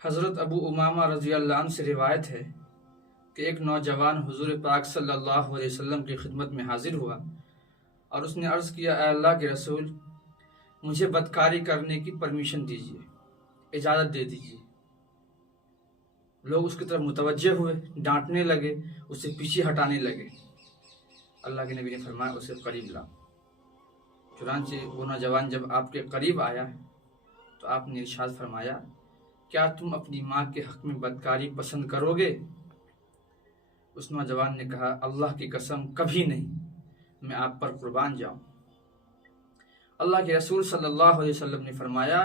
حضرت ابو امامہ رضی اللہ عنہ سے روایت ہے کہ ایک نوجوان حضور پاک صلی اللہ علیہ وسلم کی خدمت میں حاضر ہوا اور اس نے عرض کیا، اے اللہ کے رسول، مجھے بدکاری کرنے کی پرمیشن دیجیے، اجازت دے دیجیے۔ لوگ اس کی طرف متوجہ ہوئے، ڈانٹنے لگے، اسے پیچھے ہٹانے لگے۔ اللہ کے نبی نے فرمایا، اسے قریب لاؤ۔ چنانچہ وہ نوجوان جب آپ کے قریب آیا تو آپ نے ارشاد فرمایا، کیا تم اپنی ماں کے حق میں بدکاری پسند کرو گے؟ اس نوجوان نے کہا، اللہ کی قسم کبھی نہیں، میں آپ پر قربان جاؤں۔ اللہ کے رسول صلی اللہ علیہ وسلم نے فرمایا،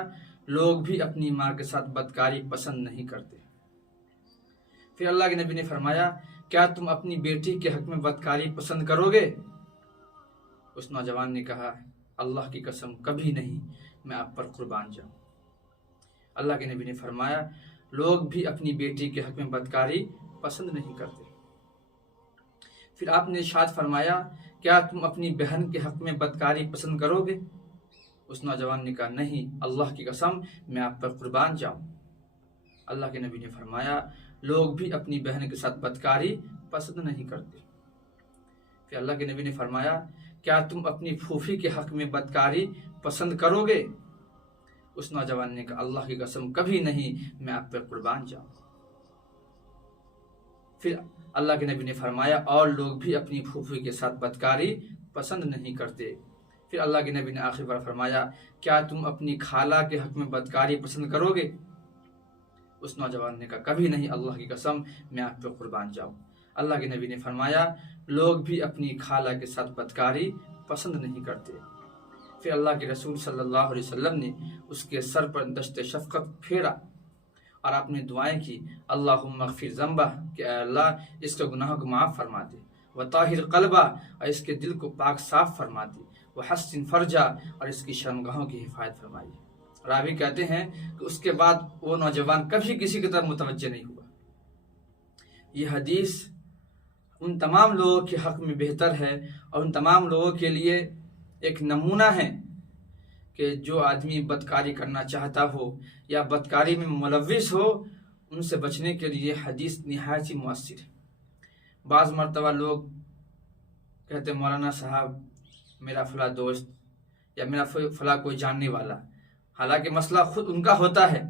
لوگ بھی اپنی ماں کے ساتھ بدکاری پسند نہیں کرتے۔ پھر اللہ کے نبی نے فرمایا، کیا تم اپنی بیٹی کے حق میں بدکاری پسند کرو گے؟ اس نوجوان نے کہا، اللہ کی قسم کبھی نہیں، میں آپ پر قربان جاؤں۔ اللہ کے نبی نے فرمایا، لوگ بھی اپنی بیٹی کے حق میں بدکاری پسند نہیں کرتے۔ پھر آپ نے ارشاد فرمایا، کیا تم اپنی بہن کے حق میں بدکاری پسند کرو گے؟ اس نوجوان نے کہا، نہیں، اللہ کی قسم میں آپ پر قربان جاؤں۔ اللہ کے نبی نے فرمایا، لوگ بھی اپنی بہن کے ساتھ بدکاری پسند نہیں کرتے۔ پھر اللہ کے نبی نے فرمایا، کیا تم اپنی پھوپھی کے حق میں بدکاری پسند کرو گے؟ اس نوجوان نے کہا، اللہ کی قسم کبھی نہیں، میں آپ پر قربان جاؤں۔ پھر اللہ کے نبی نے فرمایا، اور لوگ بھی اپنی پھوپھی کے ساتھ بدکاری پسند نہیں کرتے۔ پھر اللہ کے نبی نے آخر بار فرمایا، کیا تم اپنی خالہ کے حق میں بدکاری پسند کرو گے؟ اس نوجوان نے کہا، کبھی نہیں، اللہ کی قسم میں آپ پر قربان جاؤں۔ اللہ کے نبی نے فرمایا، لوگ بھی اپنی خالہ کے ساتھ بدکاری پسند نہیں کرتے۔ پھر اللہ کے رسول صلی اللہ علیہ وسلم نے اس کے سر پر دشت شفقت پھیرا اور آپ نے دعائیں کی، اللہم اغفر ذنبہ، کہ اے اللہ اس کے گناہوں کو معاف فرما دے، وطاہر قلبہ، اور اس کے دل کو پاک صاف فرما دے، وحسن فرجہ، اور اس کی شرمگاہوں کی حفاظت فرمائی۔ راوی کہتے ہیں کہ اس کے بعد وہ نوجوان کبھی کسی کی طرف متوجہ نہیں ہوا۔ یہ حدیث ان تمام لوگوں کے حق میں بہتر ہے اور ان تمام لوگوں کے لیے ایک نمونہ ہے کہ جو آدمی بدکاری کرنا چاہتا ہو یا بدکاری میں ملوث ہو، ان سے بچنے کے لیے حدیث نہایت ہی مؤثر ہے۔ بعض مرتبہ لوگ کہتے ہیں، مولانا صاحب میرا فلاں دوست یا میرا فلاں کوئی جاننے والا، حالانکہ مسئلہ خود ان کا ہوتا ہے،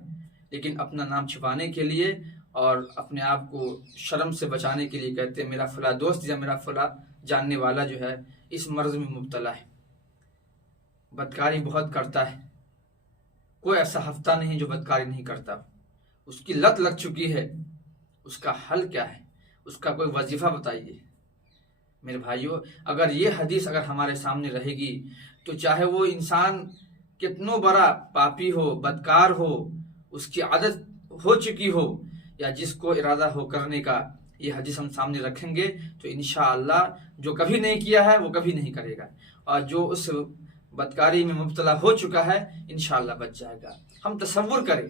لیکن اپنا نام چھپانے کے لیے اور اپنے آپ کو شرم سے بچانے کے لیے کہتے ہیں، میرا فلاں دوست یا میرا فلاں جاننے والا جو ہے اس مرض میں مبتلا ہے، بدکاری بہت کرتا ہے۔ کوئی ایسا ہفتہ نہیں جو بدکاری نہیں کرتا، اس کی لت لگ چکی ہے۔ اس کا حل کیا ہے؟ اس کا کوئی وظیفہ بتائیے۔ میرے بھائیو، اگر یہ حدیث اگر ہمارے سامنے رہے گی تو چاہے وہ انسان کتنوں بڑا پاپی ہو، بدکار ہو، اس کی عادت ہو چکی ہو، یا جس کو ارادہ ہو کرنے کا، یہ حدیث ہم سامنے رکھیں گے تو انشاءاللہ جو کبھی نہیں کیا ہے وہ کبھی نہیں کرے گا، اور جو اس بدکاری میں مبتلا ہو چکا ہے انشاءاللہ بچ جائے گا۔ ہم تصور کریں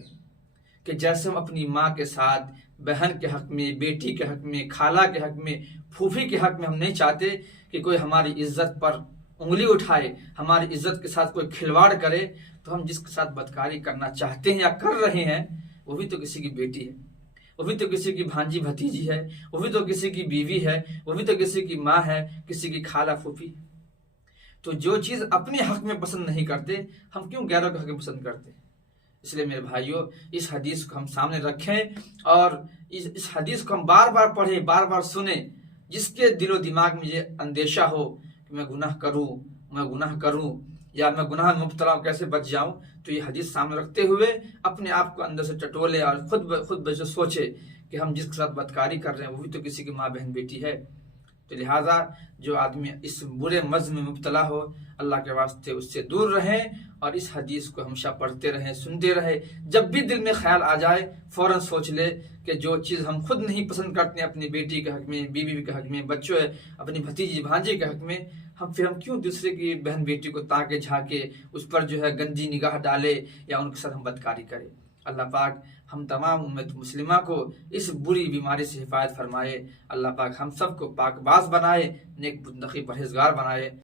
کہ جیسے ہم اپنی ماں کے ساتھ بہن کے حق میں، بیٹی کے حق میں، خالہ کے حق میں، پھوپھی کے حق میں ہم نہیں چاہتے کہ کوئی ہماری عزت پر انگلی اٹھائے، ہماری عزت کے ساتھ کوئی کھلواڑ کرے، تو ہم جس کے ساتھ بدکاری کرنا چاہتے ہیں یا کر رہے ہیں وہ بھی تو کسی کی بیٹی ہے، وہ بھی تو کسی کی بھانجی بھتیجی ہے، وہ بھی تو کسی کی بیوی ہے، وہ بھی تو کسی کی ماں ہے، کسی کی خالہ پھوپھی۔ تو جو چیز اپنے حق میں پسند نہیں کرتے، ہم کیوں غیروں کے حق میں پسند کرتے؟ اس لیے میرے بھائیوں، اس حدیث کو ہم سامنے رکھیں اور اس حدیث کو ہم بار بار پڑھیں، بار بار سنیں۔ جس کے دل و دماغ میں یہ اندیشہ ہو کہ میں گناہ کروں یا میں گناہ میں مبتلا ہوں، کیسے بچ جاؤں، تو یہ حدیث سامنے رکھتے ہوئے اپنے آپ کو اندر سے ٹٹولے اور خود بے سوچے کہ ہم جس کے ساتھ بدکاری کر رہے ہیں وہ بھی تو کسی کی ماں بہن بیٹی ہے۔ تو لہٰذا جو آدمی اس برے مرض میں مبتلا ہو، اللہ کے واسطے اس سے دور رہیں اور اس حدیث کو ہمیشہ پڑھتے رہیں، سنتے رہیں۔ جب بھی دل میں خیال آ جائے فوراً سوچ لے کہ جو چیز ہم خود نہیں پسند کرتے ہیں اپنی بیٹی کے حق میں، بیوی کے حق میں، بچوں اپنی بھتیجی بھانجے کے حق میں، ہم کیوں دوسرے کی بہن بیٹی کو تاکے جھانکے اس پر جو ہے گندی نگاہ ڈالے یا ان کے ساتھ ہم بدکاری کریں۔ اللہ پاک ہم تمام امت مسلمہ کو اس بری بیماری سے حفاظت فرمائے۔ اللہ پاک ہم سب کو پاک باز بنائے، نیک متقی پرہیزگار بنائے۔